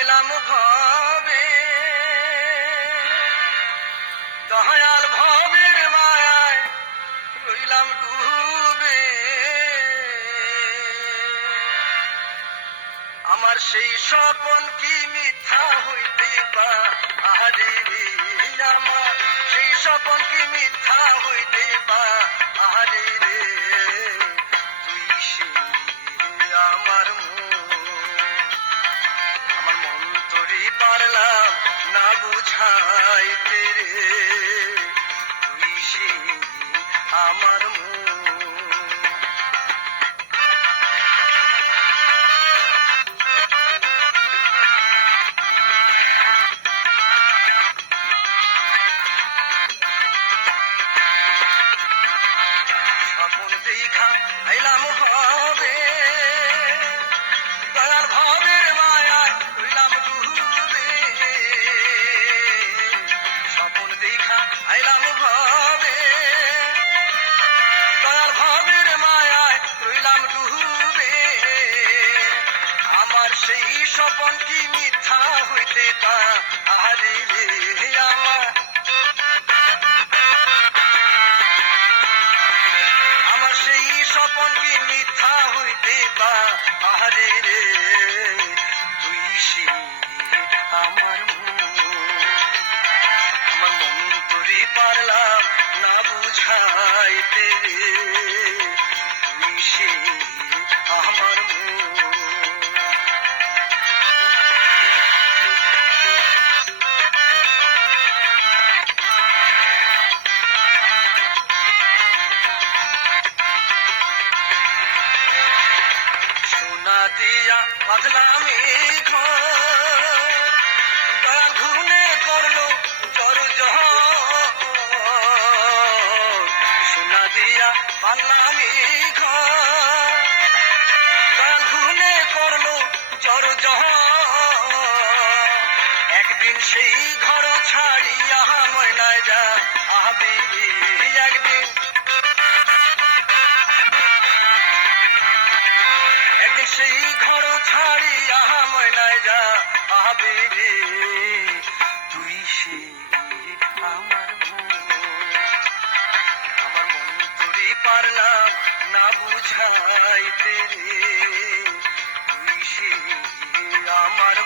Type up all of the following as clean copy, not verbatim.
আইলাম ভবে দয়াল ভবের মায়ায় রইলাম ডুবে। আমার সেই স্বপন কি মিথ্যা হইতে পারে? আমার সেই স্বপন কি মিথ্যা হইতে পারে রে? তুই সে আমার মন তোরে পারলাম না বুঝাইতে রে। তুই সে আমার স্বপন দেখা আইলাম হবে দয়াল ভবের মায়ায় রইলাম ডুবে। স্বপন দেখা আইলাম ভবে দয়াল ভবের মায়ায় রইলাম ডুবে। আমার সেই স্বপন কি মিথ্যা হইতে পারে রে? আমার সেই স্বপন কি মিথ্যা হইতে পারে রে? তুই সে আমার মন তোরে পারলাম না বুঝাইতে রে। তুই সে আমার সোনা দিয়া বাঁধলাম এই ঘর দয়াল ঘুনে করলো জড় জহর। সোনা দিয়া বাঁধলাম এই ঘর দয়াল ঘুনে করলো জড় জহর। একদিন সেই ঘর ছাড়িয়া ময়নায় যা আবি। একদিন সেই ঘর ছাড়িয়া ময়নায় যা আবি রে। তুই সে আমার মন তোরে পারলাম না বুঝাইতে রে। তুই সে আমার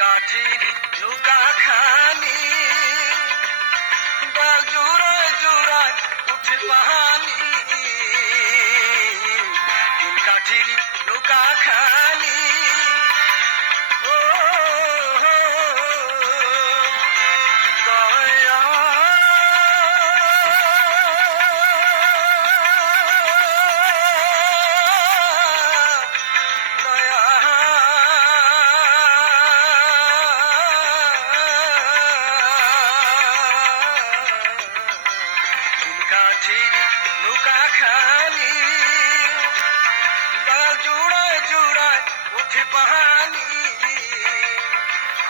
কাঠির নৌকা খানি দয়াল জোড়ায় জোড়ায় উঠে পাহানি। তিন কাঠির নৌকা খানি ও দয়া কাঠির নৌকা খানি দয়াল জোড়ায় জোড়ায় উঠে পাহানি।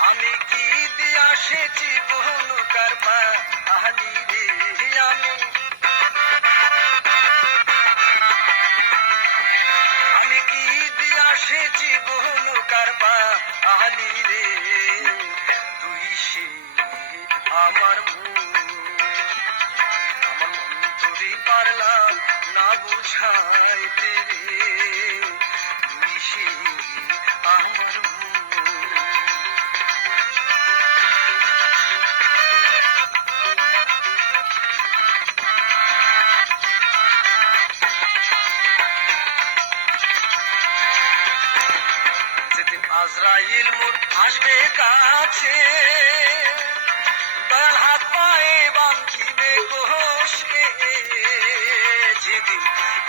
আমি কি দিয়া সেচি নৌকার পাহানি রে? আমি কি দিয়া সেচি নৌকার পাহানি রে? তুই সে আমার পারলাম না বুঝাইতে রে। তুই সে আমার যেদিন আজরাইল মোর আসবে কাছে দয়াল হাত পায়ে বাঁধিবে কোষে। যেদিন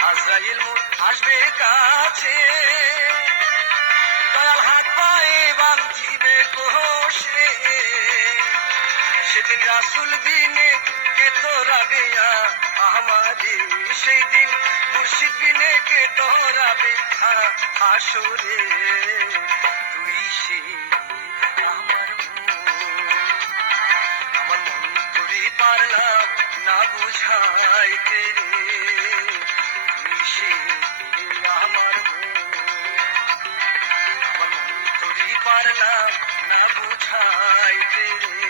আজরাইল মোর আসবে কাছে দয়াল হাত পায়ে বাঁধিবে কোষে। সেদিন রাসূল বিনে কে তোরাবে আমারে? সেই দিন মুর্শিদ বিনে কে তোরাবে হাসরে তুই সে আমার মন তোরে পারলাম না বুঝাইতে রে তুই সে আমার মন তোরে পারলাম না বুঝাইতে রে